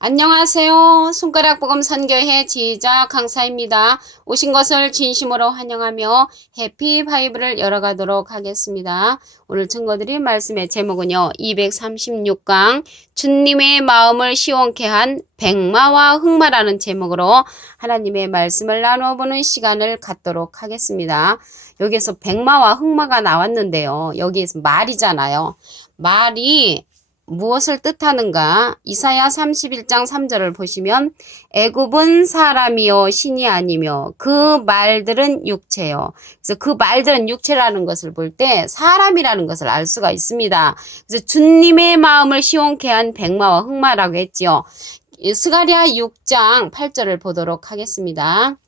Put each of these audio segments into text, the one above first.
안녕하세요. 손가락복음 선교회 지휘자 강사입니다. 오신 것을 진심으로 환영하며 해피 바이블을 열어가도록 하겠습니다. 오늘 증거드릴 말씀의 제목은요. 236강 주님의 마음을 시원케 한 백마와 흑마라는 제목으로 하나님의 말씀을 나누어보는 시간을 갖도록 하겠습니다. 여기에서 백마와 흑마가 나왔는데요. 여기에서 말이잖아요. 말이 무엇을 뜻하는가? 이사야 31장 3절을 보시면 애굽은 사람이요 신이 아니며 그 말들은 육체요. 그래서 그 말들은 육체라는 것을 볼 때 사람이라는 것을 알 수가 있습니다. 그래서 주님의 마음을 시원케 한 백마와 흑마라고 했지요. 스가랴 6장 8절을 보도록 하겠습니다.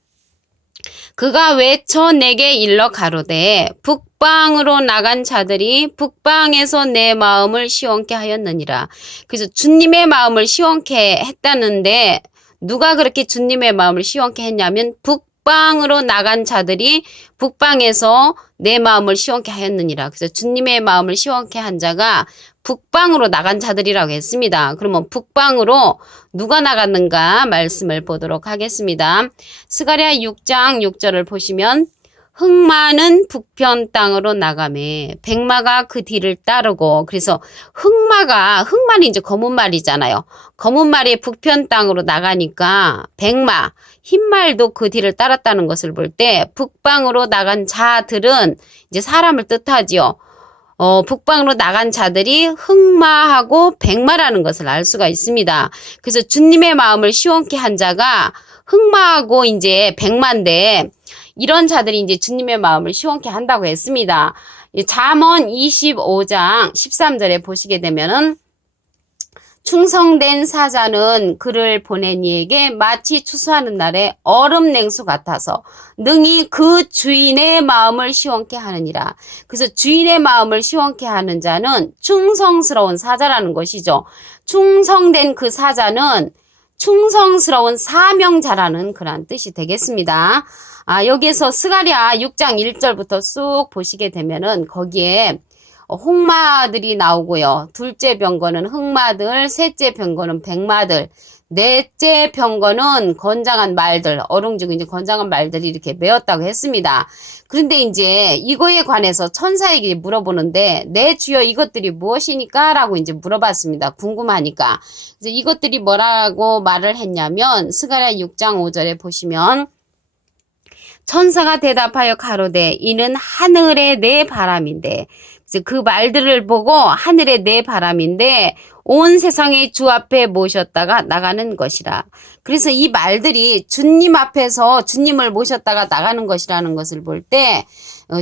그가 외쳐 내게 일러 가로되 북방으로 나간 자들이 북방에서 내 마음을 시원케 하였느니라. 그래서 주님의 마음을 시원케 했다는데 누가 그렇게 주님의 마음을 시원케 했냐면 북방으로 나간 자들이 북방에서 내 마음을 시원케 하였느니라. 그래서 주님의 마음을 시원케 한 자가 북방으로 나간 자들이라고 했습니다. 그러면 북방으로 누가 나갔는가 말씀을 보도록 하겠습니다. 스가랴 6장 6절을 보시면 흑마는 북편 땅으로 나가매 백마가 그 뒤를 따르고, 그래서 흑마는 이제 검은 말이잖아요. 검은 말이 북편 땅으로 나가니까 백마, 흰말도 그 뒤를 따랐다는 것을 볼 때 북방으로 나간 자들은 이제 사람을 뜻하지요. 북방으로 나간 자들이 흑마하고 백마라는 것을 알 수가 있습니다. 그래서 주님의 마음을 시원케 한 자가 흑마하고 이제 백마인데 이런 자들이 이제 주님의 마음을 시원케 한다고 했습니다. 잠언 25장 13절에 보시게 되면은 충성된 사자는 그를 보낸 이에게 마치 추수하는 날에 얼음 냉수 같아서 능히 그 주인의 마음을 시원케 하느니라. 그래서 주인의 마음을 시원케 하는 자는 충성스러운 사자라는 것이죠. 충성된 그 사자는 충성스러운 사명자라는 그런 뜻이 되겠습니다. 여기에서 스가랴 6장 1절부터 쑥 보시게 되면은 거기에 홍마들이 나오고요. 둘째 병거는 흑마들, 셋째 병거는 백마들, 넷째 병거는 건장한 말들, 어룽지고 이제 건장한 말들이 이렇게 메었다고 했습니다. 그런데 이제 이거에 관해서 천사에게 물어보는데 내 주여 이것들이 무엇이니까? 라고 이제 물어봤습니다. 궁금하니까. 그래서 이것들이 뭐라고 말을 했냐면 스가랴 6장 5절에 보시면 천사가 대답하여 가로되 이는 하늘의 내 바람인데, 그래서 그 말들을 보고 하늘의 내 바람인데 온 세상의 주 앞에 모셨다가 나가는 것이라. 그래서 이 말들이 주님 앞에서 주님을 모셨다가 나가는 것이라는 것을 볼 때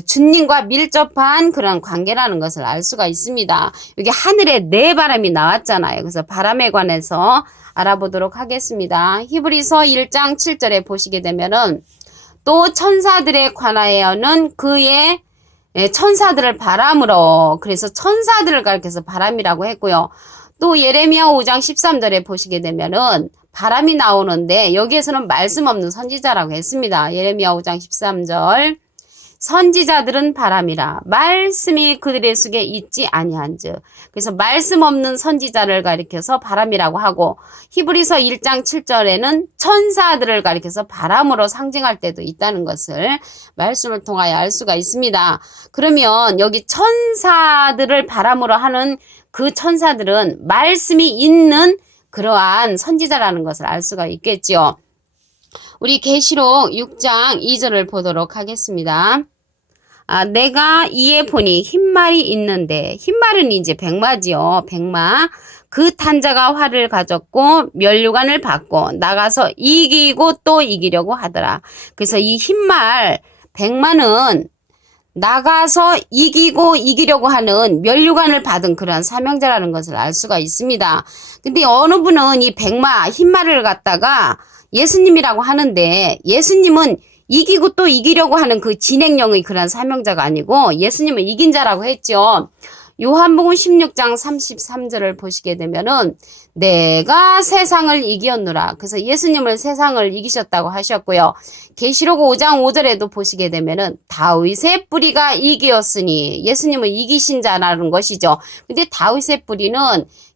주님과 밀접한 그런 관계라는 것을 알 수가 있습니다. 여기 하늘의 내 바람이 나왔잖아요. 그래서 바람에 관해서 알아보도록 하겠습니다. 히브리서 1장 7절에 보시게 되면은 또 천사들에 관하여는 그의 천사들을 바람으로, 그래서 천사들을 가리켜서 바람이라고 했고요. 또 예레미야 5장 13절에 보시게 되면은 바람이 나오는데 여기에서는 말씀 없는 선지자라고 했습니다. 예레미야 5장 13절 선지자들은 바람이라 말씀이 그들의 속에 있지 아니한즉. 그래서 말씀 없는 선지자를 가리켜서 바람이라고 하고 히브리서 1장 7절에는 천사들을 가리켜서 바람으로 상징할 때도 있다는 것을 말씀을 통하여 알 수가 있습니다. 그러면 여기 천사들을 바람으로 하는 그 천사들은 말씀이 있는 그러한 선지자라는 것을 알 수가 있겠죠. 우리 계시록 6장 2절을 보도록 하겠습니다. 내가 이에 보니 흰말이 있는데, 흰말은 이제 백마지요. 백마. 그 탄자가 활을 가졌고 면류관을 받고 나가서 이기고 또 이기려고 하더라. 그래서 이 흰말 백마는 나가서 이기고 이기려고 하는 면류관을 받은 그러한 사명자라는 것을 알 수가 있습니다. 근데 어느 분은 이 백마, 흰말을 갖다가 예수님이라고 하는데 예수님은 이기고 또 이기려고 하는 그 진행령의 그런 사명자가 아니고 예수님은 이긴 자라고 했죠. 요한복음 16장 33절을 보시게 되면은 내가 세상을 이기었노라. 그래서 예수님을 세상을 이기셨다고 하셨고요. 계시록 5장 5절에도 보시게 되면은 다윗의 뿌리가 이기었으니 예수님을 이기신 자라는 것이죠. 근데 다윗의 뿌리는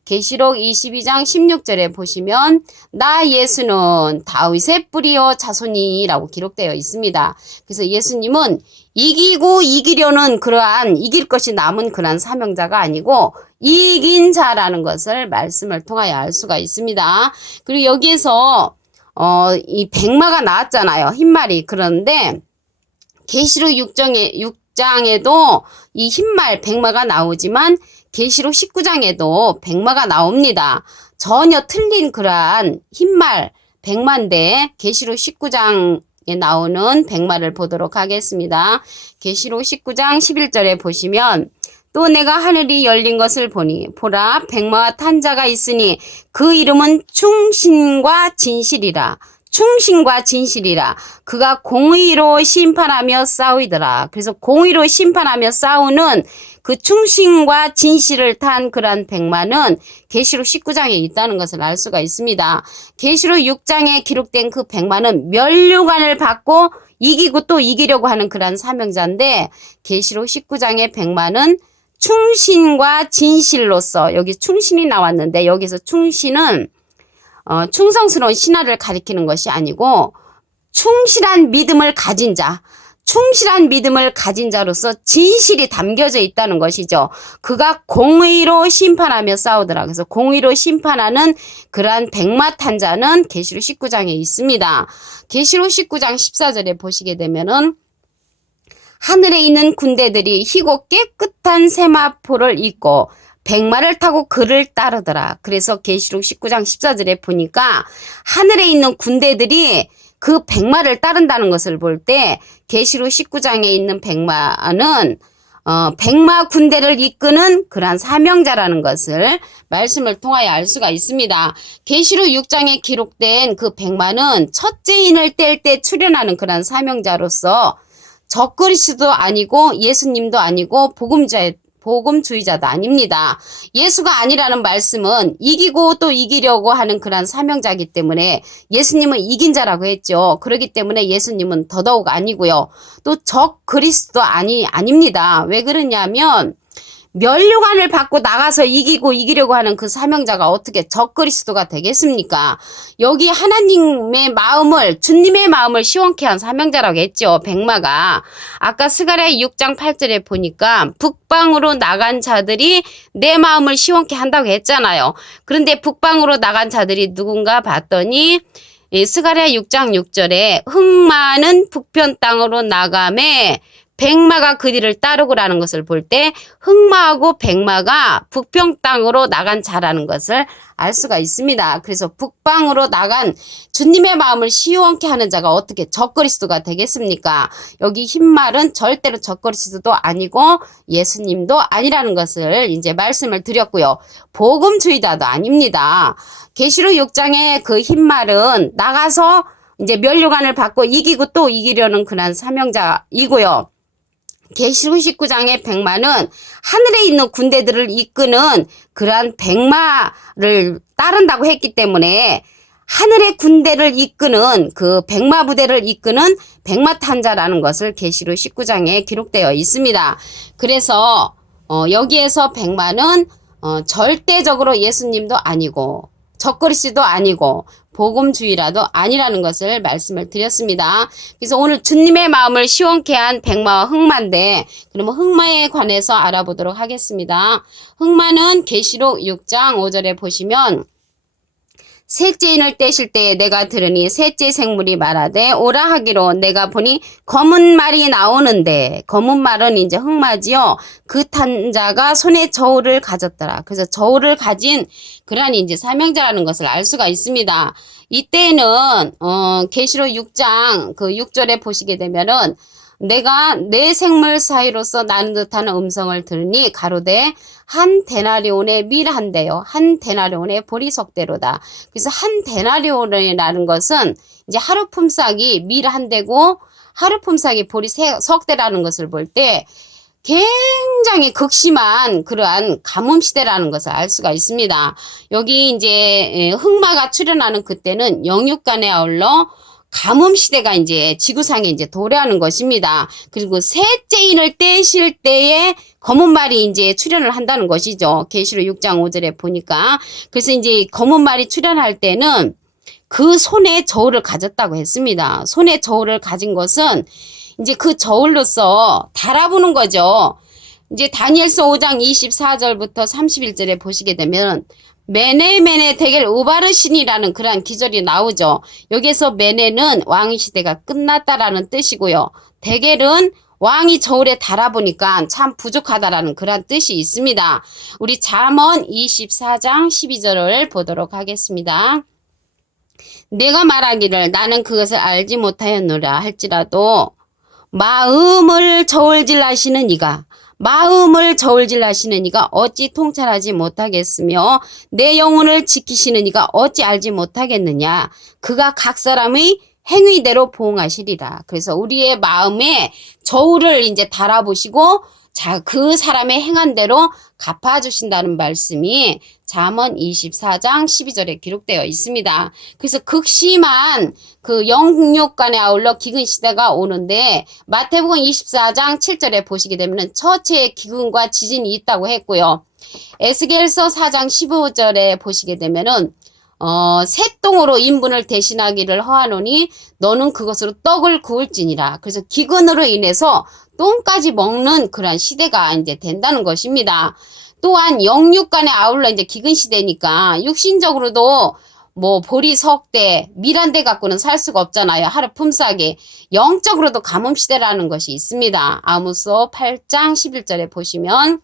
계시록 22장 16절에 보시면 나 예수는 다윗의 뿌리요 자손이라고 기록되어 있습니다. 그래서 예수님은 이기고 이기려는 그러한 이길 것이 남은 그러한 사명자가 아니고 이긴 자라는 것을 말씀을 통하여 알 수가 있습니다. 그리고 여기에서 이 백마가 나왔잖아요. 흰말이. 그런데 계시록 6장에도 이 흰말 백마가 나오지만 계시록 19장에도 백마가 나옵니다. 전혀 틀린 그러한 흰말 백마인데 계시록 19장에 나오는 백마를 보도록 하겠습니다. 계시록 19장 11절에 보시면 또 내가 하늘이 열린 것을 보니 보라 백마와 탄 자가 있으니 그 이름은 충신과 진실이라. 충신과 진실이라. 그가 공의로 심판하며 싸우이더라. 그래서 공의로 심판하며 싸우는 그 충신과 진실을 탄 그러한 백마는 계시록 19장에 있다는 것을 알 수가 있습니다. 계시록 6장에 기록된 그 백마는 면류관을 받고 이기고 또 이기려고 하는 그러한 사명자인데 계시록 19장의 백마는 충신과 진실로서 여기 충신이 나왔는데 여기서 충신은 충성스러운 신하를 가리키는 것이 아니고 충실한 믿음을 가진 자, 충실한 믿음을 가진 자로서 진실이 담겨져 있다는 것이죠. 그가 공의로 심판하며 싸우더라. 그래서 공의로 심판하는 그러한 백마 탄 자는 계시록 19장에 있습니다. 계시록 19장 14절에 보시게 되면은 하늘에 있는 군대들이 희고 깨끗한 세마포를 입고 백마를 타고 그를 따르더라. 그래서 계시록 19장 14절에 보니까 하늘에 있는 군대들이 그 백마를 따른다는 것을 볼 때 계시록 19장에 있는 백마는 백마 군대를 이끄는 그러한 사명자라는 것을 말씀을 통하여 알 수가 있습니다. 계시록 6장에 기록된 그 백마는 첫째인을 뗄 때 출현하는 그러한 사명자로서 적그리스도 아니고 예수님도 아니고 복음주의자도 아닙니다. 예수가 아니라는 말씀은 이기고 또 이기려고 하는 그런 사명자이기 때문에 예수님은 이긴 자라고 했죠. 그렇기 때문에 예수님은 더더욱 아니고요. 또 적그리스도 아닙니다. 왜 그러냐면 면류관을 받고 나가서 이기고 이기려고 하는 그 사명자가 어떻게 적그리스도가 되겠습니까? 여기 하나님의 마음을 주님의 마음을 시원케 한 사명자라고 했죠. 백마가. 아까 스가랴 6장 8절에 보니까 북방으로 나간 자들이 내 마음을 시원케 한다고 했잖아요. 그런데 북방으로 나간 자들이 누군가 봤더니 스가랴 6장 6절에 흑마는 북편 땅으로 나가매 백마가 그 뒤를 따르고라는 것을 볼 때 흑마하고 백마가 북평 땅으로 나간 자라는 것을 알 수가 있습니다. 그래서 북방으로 나간 주님의 마음을 시원케 하는 자가 어떻게 적그리스도가 되겠습니까? 여기 흰말은 절대로 적그리스도도 아니고 예수님도 아니라는 것을 이제 말씀을 드렸고요. 복음주의자도 아닙니다. 계시록 6장의 그 흰말은 나가서 이제 면류관을 받고 이기고 또 이기려는 그런 사명자이고요. 계시록 19장의 백마는 하늘에 있는 군대들을 이끄는 그러한 백마를 따른다고 했기 때문에 하늘의 군대를 이끄는 그 백마 부대를 이끄는 백마 탄자라는 것을 계시록 19장에 기록되어 있습니다. 그래서 여기에서 백마는 절대적으로 예수님도 아니고 적그리스도 아니고 복음주의라도 아니라는 것을 말씀을 드렸습니다. 그래서 오늘 주님의 마음을 시원케 한 백마와 흑마인데 그러면 흑마에 관해서 알아보도록 하겠습니다. 흑마는 계시록 6장 5절에 보시면 셋째인을 떼실 때에 내가 들으니 셋째 생물이 말하되 오라 하기로 내가 보니 검은 말이 나오는데 검은 말은 이제 흑마지요. 그 탄자가 손에 저울을 가졌더라. 그래서 저울을 가진 그러한 이제 사명자라는 것을 알 수가 있습니다. 이때는 계시록 6장 그 6절에 보시게 되면은 내가 네 생물 사이로서 나는 듯한 음성을 들으니 가로되 한 데나리온의 밀 한 대요. 한 데나리온의 보리석대로다. 그래서 한 데나리온이라는 것은 이제 하루 품삯이 밀 한 대고 하루 품삯이 보리석대라는 것을 볼 때 굉장히 극심한 그러한 가뭄 시대라는 것을 알 수가 있습니다. 여기 이제 흑마가 출현하는 그때는 영육간에 아울러 가뭄 시대가 이제 지구상에 이제 도래하는 것입니다. 그리고 셋째 인을 떼실 때에 검은 말이 이제 출현을 한다는 것이죠. 계시록 6장 5절에 보니까. 그래서 이제 검은 말이 출현할 때는 그 손에 저울을 가졌다고 했습니다. 손에 저울을 가진 것은 이제 그 저울로서 달아보는 거죠. 이제 다니엘서 5장 24절부터 31절에 보시게 되면 메네 데겔 우바르신이라는 그러한 기절이 나오죠. 여기에서 메네는 왕의 시대가 끝났다라는 뜻이고요. 데겔은 왕이 저울에 달아보니까 참 부족하다라는 그런 뜻이 있습니다. 우리 잠언 24장 12절을 보도록 하겠습니다. 내가 말하기를 나는 그것을 알지 못하였노라 할지라도 마음을 저울질하시는 이가 어찌 통찰하지 못하겠으며 내 영혼을 지키시는 이가 어찌 알지 못하겠느냐. 그가 각 사람의 행위대로 보응하시리라. 그래서 우리의 마음에 저울을 이제 달아보시고 자, 그 사람의 행한 대로 갚아주신다는 말씀이 잠언 24장 12절에 기록되어 있습니다. 그래서 극심한 그 영육간에 아울러 기근 시대가 오는데 마태복음 24장 7절에 보시게 되면 처체에 기근과 지진이 있다고 했고요. 에스겔서 4장 15절에 보시게 되면은 새똥으로 인분을 대신하기를 허하노니 너는 그것으로 떡을 구울지니라. 그래서 기근으로 인해서 똥까지 먹는 그런 시대가 이제 된다는 것입니다. 또한 영육간에 아울러 이제 기근 시대니까 육신적으로도 뭐 보리 석대, 밀한대 갖고는 살 수가 없잖아요. 하루 품삯에. 영적으로도 가뭄 시대라는 것이 있습니다. 아모스 8장 11절에 보시면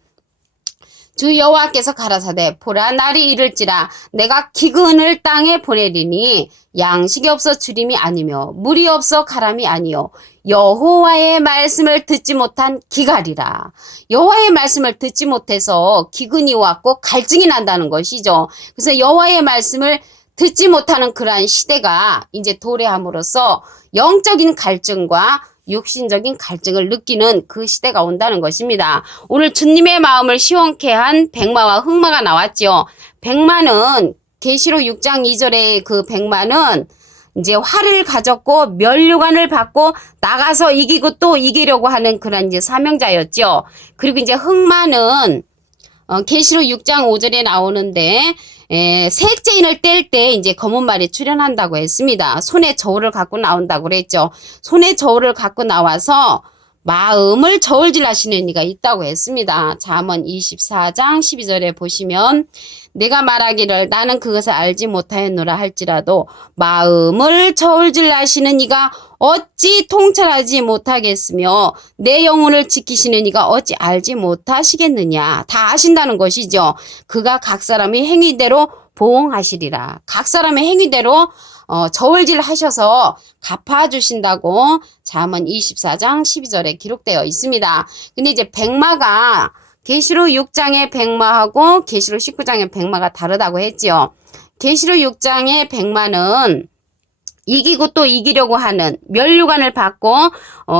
주 여호와께서 가라사대 보라 날이 이를지라 내가 기근을 땅에 보내리니 양식이 없어 주림이 아니며 물이 없어 가람이 아니요 여호와의 말씀을 듣지 못한 기갈이라. 여호와의 말씀을 듣지 못해서 기근이 왔고 갈증이 난다는 것이죠. 그래서 여호와의 말씀을 듣지 못하는 그러한 시대가 이제 도래함으로써 영적인 갈증과 육신적인 갈증을 느끼는 그 시대가 온다는 것입니다. 오늘 주님의 마음을 시원케 한 백마와 흑마가 나왔죠. 백마는 계시록 6장 2절의 그 백마는 이제 활을 가졌고 면류관을 받고 나가서 이기고 또 이기려고 하는 그런 이제 사명자였죠. 그리고 이제 흑마는 계시록 6장 5절에 나오는데 셋째 인을 뗄 때 이제 검은 말이 출현한다고 했습니다. 손에 저울을 갖고 나온다고 그랬죠. 손에 저울을 갖고 나와서 마음을 저울질하시는 이가 있다고 했습니다. 잠언 24장 12절에 보시면 내가 말하기를 나는 그것을 알지 못하였노라 할지라도 마음을 저울질하시는 이가 어찌 통찰하지 못하겠으며 내 영혼을 지키시는 이가 어찌 알지 못하시겠느냐. 다 아신다는 것이죠. 그가 각 사람의 행위대로 보응하시리라. 각 사람의 행위대로 저울질 하셔서 갚아주신다고 잠언 24장 12절에 기록되어 있습니다. 근데 이제 백마가 계시록 6장의 백마하고 계시록 19장의 백마가 다르다고 했지요. 계시록 6장의 백마는 이기고 또 이기려고 하는 면류관을 받고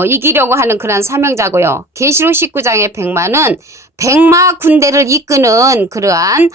이기려고 하는 그런 사명자고요. 계시록 19장의 백마는 백마 군대를 이끄는 그러한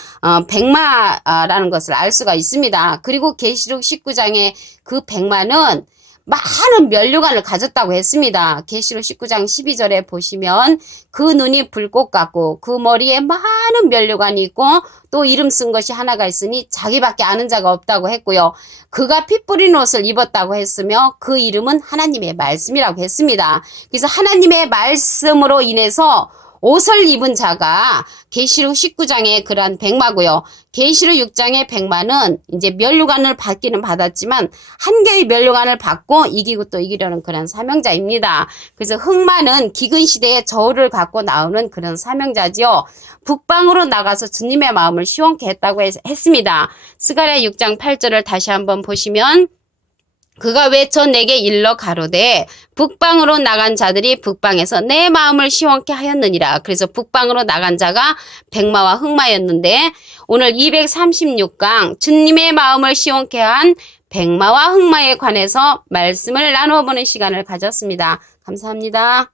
백마라는 것을 알 수가 있습니다. 그리고 계시록 19장의 그 백마는 많은 면류관을 가졌다고 했습니다. 계시록 19장 12절에 보시면 그 눈이 불꽃 같고 그 머리에 많은 면류관이 있고 또 이름 쓴 것이 하나가 있으니 자기밖에 아는 자가 없다고 했고요. 그가 피 뿌린 옷을 입었다고 했으며 그 이름은 하나님의 말씀이라고 했습니다. 그래서 하나님의 말씀으로 인해서 옷을 입은 자가 계시록 19장의 그러한 백마고요. 계시록 6장의 백마는 이제 면류관을 받기는 받았지만 한 개의 면류관을 받고 이기고 또 이기려는 그런 사명자입니다. 그래서 흑마는 기근 시대에 저울을 갖고 나오는 그런 사명자지요. 북방으로 나가서 주님의 마음을 시원케 했다고 했습니다. 스가랴 6장 8절을 다시 한번 보시면 그가 외쳐 내게 일러 가로되 북방으로 나간 자들이 북방에서 내 마음을 시원케 하였느니라. 그래서 북방으로 나간 자가 백마와 흑마였는데 오늘 236강 주님의 마음을 시원케 한 백마와 흑마에 관해서 말씀을 나누어 보는 시간을 가졌습니다. 감사합니다.